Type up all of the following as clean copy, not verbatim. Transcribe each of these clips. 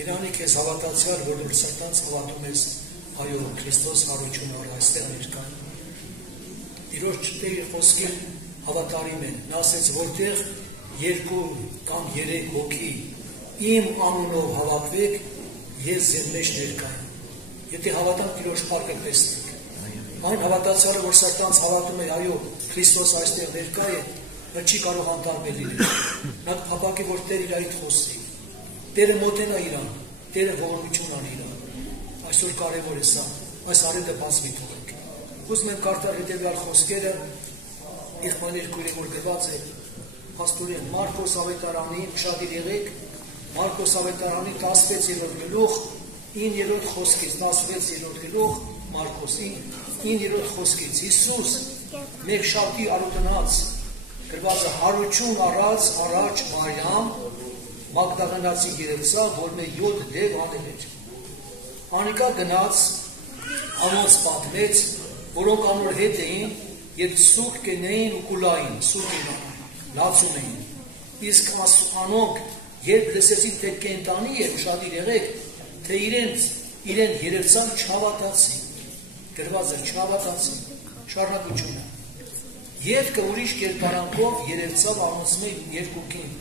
Իրանի քեզ հավատացյալ, որ դու սրտանց հավատում ես, այո, Քրիստոս հարություն առ այստեղ ներկա։ Տիրոջ Տերի խոսքին հավատարիմ են, նա ասեց, որտեղ 2 կամ 3 հոգի իմ անունով հավաքվեք, ես ձեր մեջ ներկա եմ։ Եթե հավատանք Տիրոջ փառքը տեսնենք։ Այն հավատացյալը, որ սրտանց հավատում է, այո, Քրիստոս այստեղ ներկա է, նա չի կարող անտարբեր լինել։ Նա փափակի, որ Տեր իր այդ խոսքի։ Տերը մոտենա իրան, Տերը ողորմություն անի իրան։ Այսօր կարևոր է սա, այս արետը բացվի թողենք։ Ուզում եմ կարդալ հետևյալ խոսքերը, եղբայրներ քույրեր, որ գրված է փաստորեն Մարկոս ավետարանի, շատ եղեք, Մարկոս ավետարանի 16-րդ գլուխ 9-րդ խոսքից, 16-րդ գլուխ Մարկոսի 9-րդ խոսքից։ Հիսուս մեկ շաբթի արուտնած գրված է հարություն առած առաջ Մարիամ Մագդալենացի երեցա, որ մե 7 դև անել էր։ Անիկա գնաց, անոնց պատմեց, որոնք անոր հետ էին, և սուկ կենեին ու կուլային, սուկ լացում էին։ Իսկ անոնք, երբ լսեցին, թե կենտանի է, շատ եղեք, թե իրեն երեցան չհավատացին, գրված է չհավատացին, շարունակությունը։ Ետքը ուրիշ կերպարանքով երեցավ անոնց երկուքին,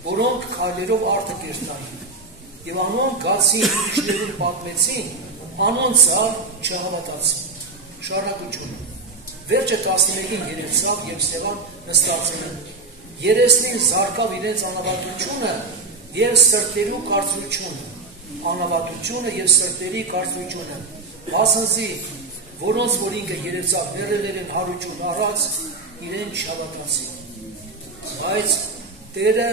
որոնք քայլերով արդը կերտային, և անոնք գացին ուրիշներուն պատմեցին, անոնցա չհավատացին, շարունակությունը։ Վերջը 11-ին երեցավ և Ստեփան նստածին, 30-ին զարկավ իրենց անավատությունը և սրտերու կարծրությունը, անավատությունը և սրտերի կարծրությունը, վասնզի, որոնց որ ինքը երեցավ մեռելերեն հարություն առած, իրեն չհավատացին։ Բայց Տերը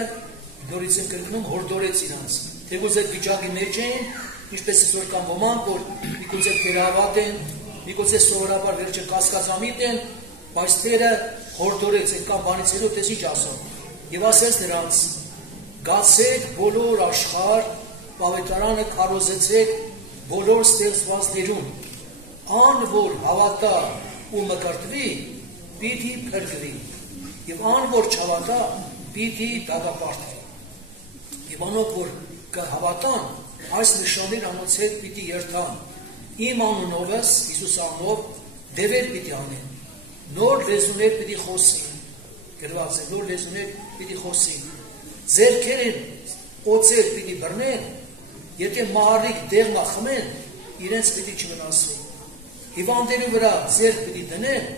նորից եմ կրկնում հորդորեց իրանց, թեկուզ այդ վիճակի մեջ էին, ինչպես այսօր կան ոմանք, որ միգուցե թերահավատ են, միգուցե սովորաբար վերջը կասկածամիտ են, բայց Տերը հորդորեց այնքան բանից հետո տես ինչ ասում, և ասեց նրանց, գացեք բոլոր աշխարհ, ավետարանը քարոզեցեք բոլոր ստեղծվածներուն, ան որ հավատա ու մկրտվի, պիտի փրկվի, և ան որ չհավատա, պիտի դատապարտվի։ Եվ անոնք, որ կհավատան, այս նշաններ անոնց հետ պիտի երթան, իմ անունովս, Հիսուս անունով, դևեր պիտի անեն, նոր լեզուներ պիտի խոսին, գրված է, նոր լեզուներ պիտի խոսին, ձեռքերեն օծեր պիտի բռնեն, եթե մահարիկ դեղնա խմեն, իրենց պիտի չվնասվի, հիվանդերի վրա ձեռք պիտի դնեն,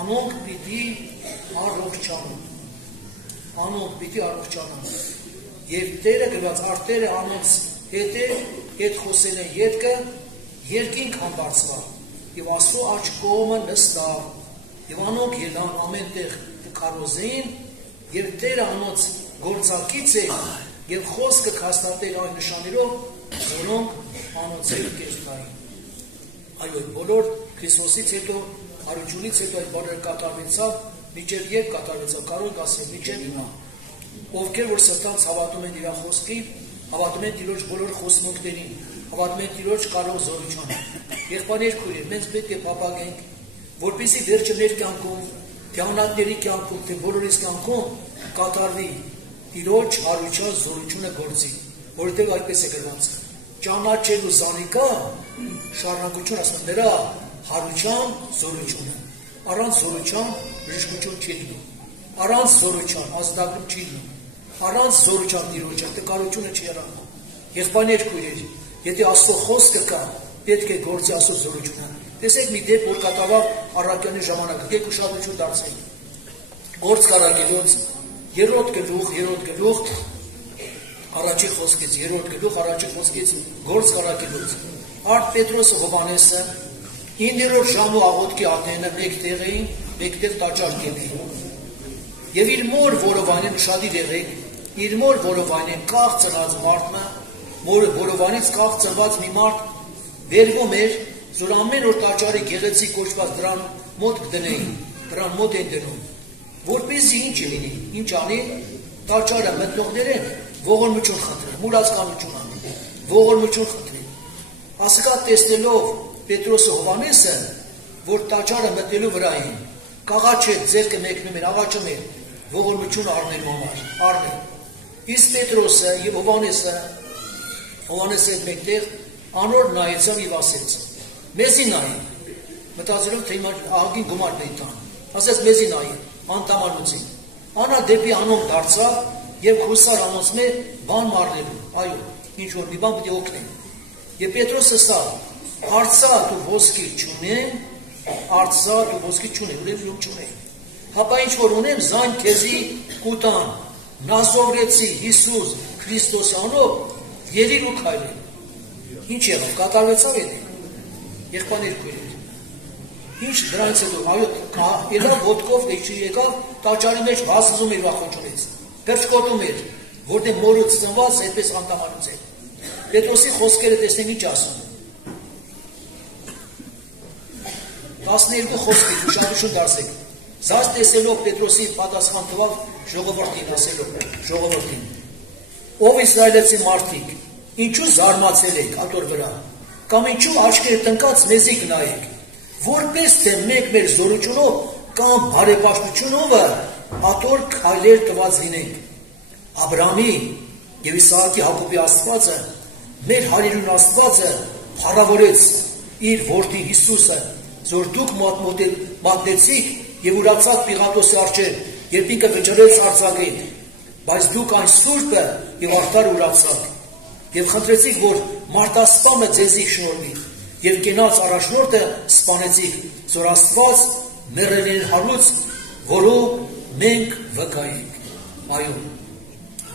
անոնք պիտի առողջանան, անոնք պիտի առողջանան, և Տերը գրված արտերը անոնց հետ խոսել են ետքը, երկինք համբարձվա, և Աստծո աջ կողմը նստավ, և անոնք ելան ամեն տեղ քարոզեին, և Տերը անոնց գործակից է, և խոսքը քաստատել այն նշաններով, որոնք անոնց հետ կերտային։ Այո, բոլոր Քրիստոսից հետո, հարությունից հետո այդ բաները կատարվեցավ, մինչև երբ կատարվեցավ, կարող ասել, մինչև հիմա, ովքեր որ սրտանց հավատում են իր խոսքի, հավատում են Տիրոջ բոլոր խոստմունքներին, հավատում են Տիրոջ կարող զորությանը։ Եղբայրներ քույրեր, մենք պետք է փափագենք, որպեսզի վերջը մեր կյանքում, թե անհատների կյանքում, թե բոլորիս կյանքում կատարվի Տիրոջ հարության զորությունը գործի, որովհետև այդպես է գրված։ Ճանաչելու զանիկա շարունակություն ասում նրա հարության զորությունը։ Առանց զորության բժշկություն չի լինում։ Առանց զորության ազատագրում չի լինում։ Առանց զորության Տիրոջը տկարությունը չի առնում։ Եղբայրներ քույրեր, եթե Աստծո խոսքը կա, պետք է գործի Աստծո զորությունը։ Տեսեք մի դեպք, որ կատարավ առաքյալի ժամանակ, եկեք ուշադրություն դարձրեք։ Գործք առաքելոց 3-րդ գլուխ առաջի խոսքից, 3-րդ գլուխ առաջի խոսքից գործք առաքելոց։ Արդ Պետրոսը Հովհաննեսը 9-րդ ժամու աղոթքի ատենը մեկտեղ էին, մեկտեղ տաճար կեին։ Եվ իր մոր որովանին շատ եղեք, իր մոր որովանին կաղ ծնած մարդը, որովանից կաղ ծնված մի մարդ վերվում էր, որ ամեն օր տաճարի գեղեցիկ կոչված դրան մոտ կդնեին, դրան մոտ են դնում, որպեսզի ինչ լինի, ինչ անի, տաճարը մտնողներեն ողորմություն խնդրեն, մուրացկանություն անի, ողորմություն խնդրեն։ Ասկա տեսնելով Պետրոսը Հովհաննեսը, որ տաճարը մտնելու վրա էին, կաղաչեց, ձեռքը մեկնում էր, աղաչում էր, ողորմություն առնելու համար, առնել։ Իսկ Պետրոսը և Հովհաննեսը Հովհաննեսը հետ մեկտեղ անոր նայեցավ եւ ասեց. Մեզի նայ։ Մտածելով թե հիմա աղագին գումարն է տան։ Ասեց մեզի նայ, անտամանոցին։ Անա դեպի անոն դարձավ եւ հուսար անոնցմե բան մարնելու։ Այո, ինչ որ մի բան պետք է օգնի։ Եվ Պետրոսը սա արծա դու ոսկի չունեմ, արծա դու ոսկի չունեմ, ուրեմն ում չունեմ։ Հապա ինչ որ ունեմ, զայն քեզի կուտան։ Նազովրեցի Հիսուս Քրիստոս անով ելիր ու քայլել։ Ինչ եղավ, կատարվեցավ էլի։ Եղբայրներ քույրեր։ Ինչ դրանից հետո, այո, ելավ ոտքով եկավ, տաճարի մեջ վազվում էր վախոճունից։ Պերճկոտում էր, որտեղ մորուց ծնված այդպես անտամանուց էր։ Պետրոսի խոսքերը տեսնեն ինչ ասում։ 12 խոսքից ուշադրություն դարձեք։ Զարս տեսելով Պետրոսի պատասխան տվավ ժողովրդին ասելով, ժողովրդին. Ով իսրայելացի մարդիկ, ինչու զարմացել եք ատոր վրա, կամ ինչու աչքերը տնկած մեզի գնայեք, որպես թե մենք մեր զորությունով կամ բարեպաշտությունով ատոր քայլեր տված լինենք։ Աբրահամի եւ Իսահակի Հակոբի Աստվածը, մեր հայրերուն Աստվածը փառավորեց իր որդի Հիսուսը, որ դուք մատնեցիք եւ ուրացաք Պիղատոսի առջեւ, երբ ինքը վճռեց արձակել, բայց դուք այն սուրբը եւ արդար ուրացաք եւ խնդրեցիք, որ մարտասպանը ձեզի շնորհվի եւ կենաց առաջնորդը սպանեցիք, որ Աստված մեռելին հարուց, որով մենք վկայենք։ Այո,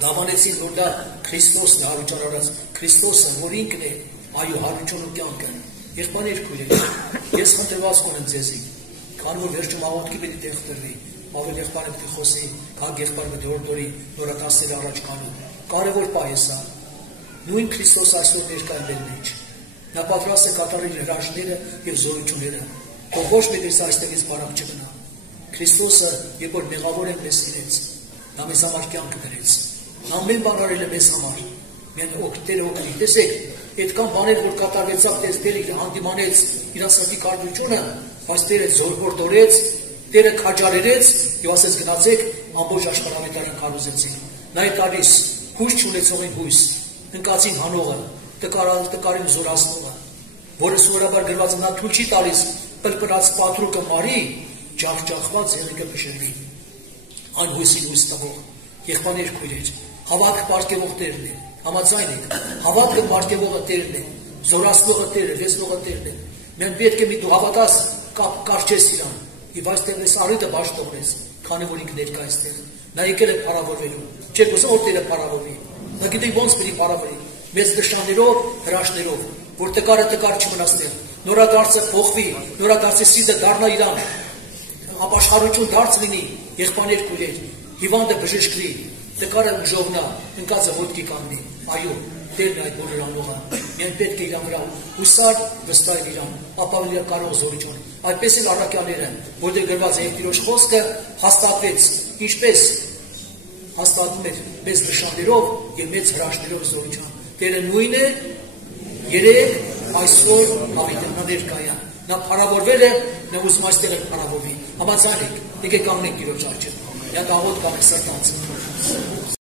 դավանեցին, որ դա Քրիստոսն է, հարություն արած Քրիստոսը, որ ինքն է, այո, հարություն ու կյանքը։ Եղբայրներ քույրեր, ես խնդրված կունեմ ձեզի, քանի որ վերջում աղոթքի պետք է տեղտրվի, ավել եղբայրը պետք է խոսի, քան եղբայրը դորդորի նորատասերը առաջ կանում։ Կարևոր պահ է սա։ Նույն Քրիստոս այսօր ներկա է մեր մեջ։ Նա պատրաստ է կատարել հրաշքները եւ զորությունները, թող ոչ մեկս այստեղից բարակ չգնա։ Քրիստոսը, երբ որ մեղավոր է մեզ սիրեց, նա մեզ համար կյանք դրեց։ Նա ամեն բան արել է մեզ համար։ Մենք օգտել օգնի։ Տեսեք, այդքան բաներ որ կատարվեցավ, Տերը հանդիմանեց իր ասացի կարծությունը, բայց Տերը զորհորդորեց, Տերը քաջալերեց եւ ասեց գնացեք ամբողջ աշխարհավետարան քարոզեցին։ Նա է տալիս հույս չունեցողին հույս, ընկածին հանողը, տկարին զորացնողը, որը սովորաբար գրված նա թույլ չի տալիս պլպլած պատրուկը մարի, ջախջախված եղիկը փշրվի։ Այն հույսին հույս տվող, եղբայրներ քույրեր, հավատք պարգևող Տերն է, համաձայն եք, հավատքը պարգևողը Տերն է, զորացնողը Տերը, լեցնողը Տերն է։ Մենք պետք է մի դու հավատաս կարճես իրան, եւ այստեղ ես առիթը բաշխտողնես, քանի որ ինքն ներկա այստեղ։ Նա եկել է փառավորվելու, չէ՞ որ Տերը փառավորվի։ Նա գիտի ոնց պետք է փառավորի, մեծ նշաններով, հրաշքներով, որ տկարը տկար չմնաց տեղ, նորադարձը փոխվի, նորադարձի սիդը դառնա իրան, ապաշխարություն դարձ լինի, եղբայրներ քույրեր, հիվանդը բժշկվի, տկարը ուժովնա, ընկածը ոտքի կանգնի։ Այո, Տերն այդ բոլոր անողը, մենք պետք է իրան վրա հուսալ, վստահել իրան, ապավել իր կարող զորություն։ Այդպես էլ առաքյալները, որտեղ գրված է Տիրոջ խոսքը, հաստատվեց, ինչպես հաստատվում էր մեծ նշաններով եւ մեծ հրաշքներով զորություն։ Տերը նույն է, երեք, այսօր, հավիտենա ներկա է։ Նա փառավորվել է, նա ուզում այստեղ էլ փառավորվի։ Համաձայն եք, եկեք կանգնենք Տիրոջ առջև։ Նա աղոթք կանենք սրտանց։